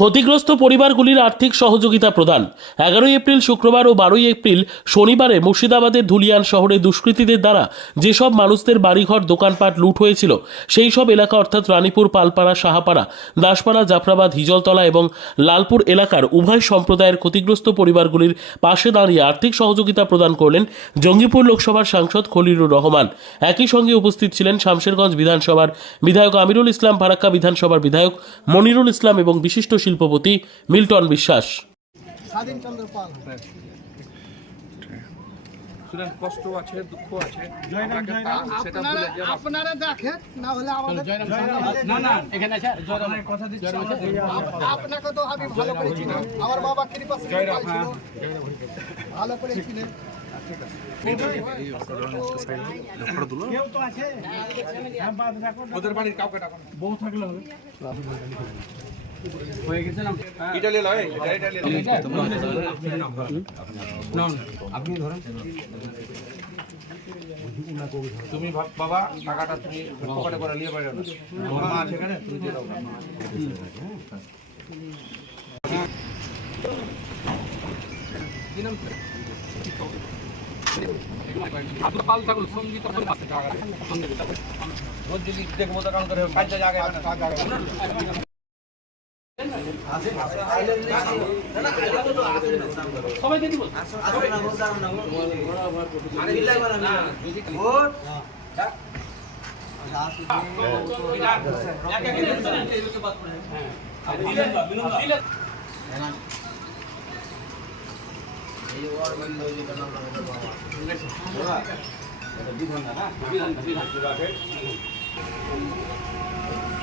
ক্ষতিগ্রস্ত পরিবারগুলির আর্থিক সহযোগিতা প্রদান। এগারোই এপ্রিল শুক্রবার ও বারোই এপ্রিল শনিবারে মুর্শিদাবাদের ধুলিয়ান শহরে দুষ্কৃতীদের দ্বারা যেসব মানুষদের বাড়িঘর, দোকানপাট লুট হয়েছিল সেই সব এলাকা অর্থাৎ রানীপুর, পালপাড়া, সাহাপাড়া, দাসপাড়া, জাফরাবাদ, হিজলতলা এবং লালপুর এলাকার উভয় সম্প্রদায়ের ক্ষতিগ্রস্ত পরিবারগুলির পাশে দাঁড়িয়ে আর্থিক সহযোগিতা প্রদান করলেন জঙ্গিপুর লোকসভার সাংসদ খলিলুর রহমান। একই সঙ্গে উপস্থিত ছিলেন শামশেরগঞ্জ বিধানসভার বিধায়ক আমিরুল ইসলাম ফারাক্কা বিধানসভার বিধায়ক মনিরুল ইসলাম এবং বিশিষ্ট শিল্পপতি মিল্টন বিশ্বাস। স্বাধীন চন্দ্র পাল। শুনেন কষ্ট আছে দুঃখ আছে আপনাকে কাল সেটা আপনারা ভুলে যাবেন আপনারা দেখেন না হলে আমাদের না না এখানে আছে কথা দিচ্ছি আপনাকে তো আমি ভালো করে চিনি আমার বাবা কৃপা সিং জয়রাম, পাল ছিল। ভালো করে চিনেন ওদের বাড়ির কাউকে ডাকুন বউ থাকলে হবে। হয়ে গেছে না? ইটালি লয় আপনি ধরেন। তুমি বাবা টাকাটা তুমি পকেটে করে নিয়ে বাইরে না মা আছে এখানে তুমি দিয়ে দাও। আপনার পাল থাকুন সংগীত আপনার পাশে টাকা রোজ যদি দেখব তো কাম করে পাঁচ জায়গায় দিব ভাই ভাইয়ের ব্যাপার আছে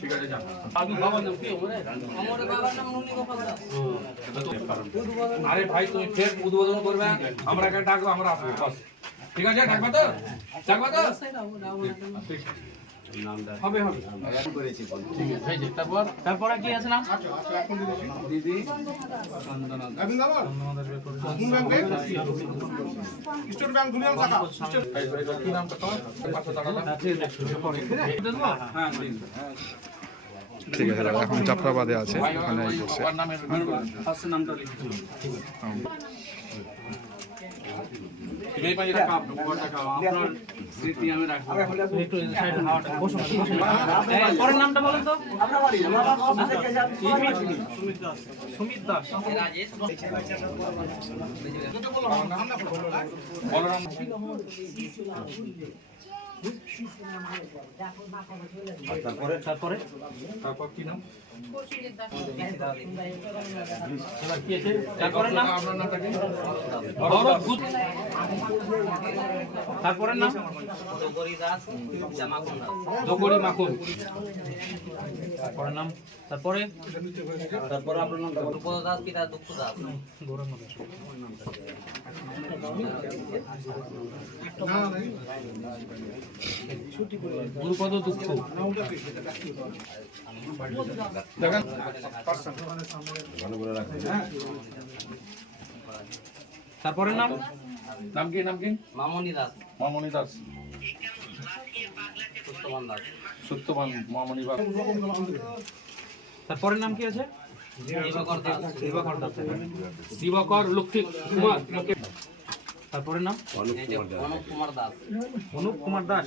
ঠিক আছে যান। আপনি বাবার নাম কি আমার বাবার নাম নুনি গোপাল আরে ভাই তুমি ফের উদ্বোধন করবে। আমরা কে ডাকবো আমরা আসব ঠিক আছে ডাকবা তো? ডাকবা তো। হবে হবে। ঠিক আছে তারপর? তারপরে কি আছে নাম? দিদি। কি নাম তোমার পাঁচশো টাকা হ্যাঁ ঠিক আছে এখন ওখানে পরের নামটা বলেন তো। সুমিত দাস। তারপরে? তারপরে? তারপর কি নাম? তারপরে তারপরে নাম তারপরে তারপরে আপনার নাম দাস পিতা দুঃখ দাস গুরুপদ দুঃখ দেখেন তারপরে নাম? নাম কি নাম কি? মামনি দাস। মামনি দাস। দাস। সত্যবান মামনি বাগ তারপরে নাম কি আছে? দিবাকর দাস। দিবাকর দাস। দিবাকর লক্ষ্মী কুমার। তারপরে নাম? অনুপ কুমার দাস। অনুপ কুমার দাস।